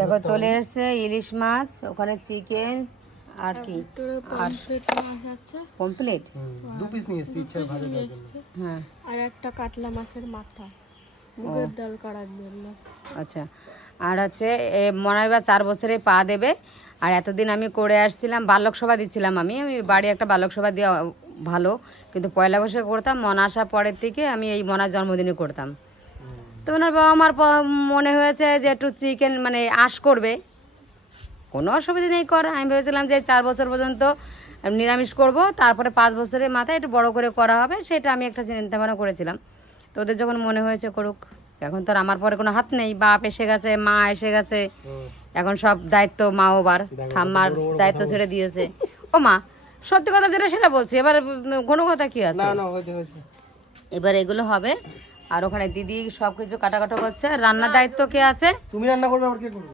দেখো চলে এসেছে ইলিশ মাছ, ওখানে চিকেন আর কি আর কমপ্লিট। দু পিস নিয়ে এসেছি ইচ্ছা ভাজা দেওয়ার জন্য। হ্যাঁ আর একটা কাতলা মাছের মাথা মুগের ডাল করার জন্য। আচ্ছা, আর হচ্ছে মনে হয় বা 4 বছরে পা দেবে। আর এতদিন আমি করে আসছিলাম বালক সভা দিচ্ছিলাম, আমি বাড়ি একটা বালক সভা দেওয়া ভালো, কিন্তু পয়লা বৈশাখে করতাম, মনা আসার পরের থেকে আমি এই মনার জন্মদিনে করতাম। তো ওনার বাবা আমার মনে হয়েছে যে একটু চিকেন মানে আঁশ করবে, কোনো অসুবিধা নেই করা। আমি ভেবেছিলাম যে 4 বছর পর্যন্ত নিরামিষ করব, তারপরে 5 বছরের মাথায় একটু বড় করে করা হবে, সেটা আমি একটা চিন্তা ভাবনা করেছিলাম। তো ওদের যখন মনে হয়েছে করুক, এখন তো আর আমার পরে কোনো হাত নেই, বাপ এসে গেছে, মা এসে গেছে, এখন সব দায়িত্ব মা ওবার ঠাম্মার দায়িত্ব ছেড়ে দিয়েছে। ও মা, সত্যি কথা যেটা সেটা বলছি, এবার কোনো কথা কি আছে, না না হয়েছে হয়েছে। এবার এগুলো হবে। আর ওখানে দিদি সব কিছু কাটাকাটা করছে। রান্নার দায়িত্ব কে আছে? তুমি রান্না করবে আর কে করবে?